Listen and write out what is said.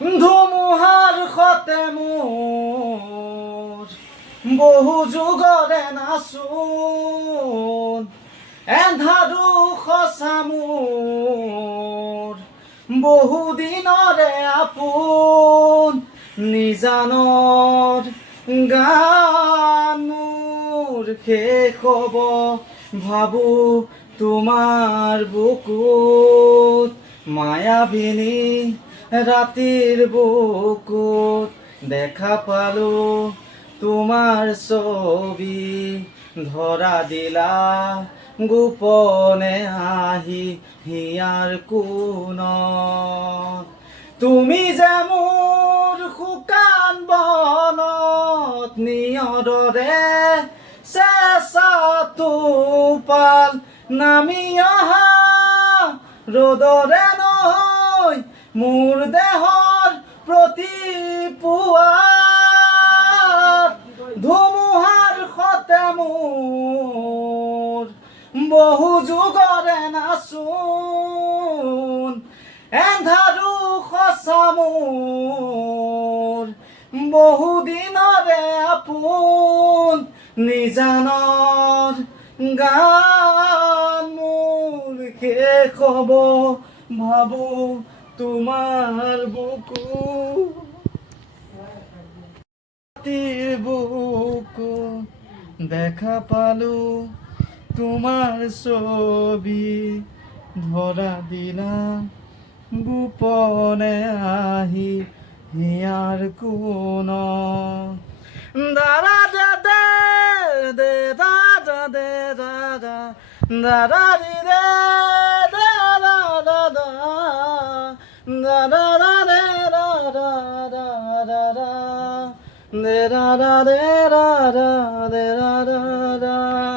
ধুমুহাৰ সতে মোৰ বহু যুগৰে নাচোন, এন্ধাৰো সঁচা মোৰ বহু দিনৰে আপোন, নিজানৰ গান মোৰ শেষ হ'ব ভাবো তোমাৰ বুকুত, মায়াবিনী ৰাতিৰ বুকুত দেখা পালো তোমাৰ ছবি, ধৰা দিলা গোপনে আহি হিয়াৰ কোণত, তুমি যে মোৰ শুকান বনত নিয়ৰৰে চেঁচা টোপাল, নামি অহা ৰ'দৰে নহয় মোৰ দেহৰ প্ৰতি পুৱা, ধুমুহাৰ সতে মোৰ বহু যুগৰে নাচোন, এন্ধাৰো সঁচা মোৰ বহু দিনৰে আপোন, নিজানৰ গান মোৰ শেষ হ'ব ভাবো তোমাৰ বুকুত, বুকু দেখা পালো তোমাৰ ছবি, ধৰা দিলা গোপনে আহি হিয়াৰ কোণত, দাৰা দে দে দে দা দা দে দা দা দাৰা দি দে দে দা দা দা দাৰা দা দে দা দা দা দা দা de da da de da da de da da da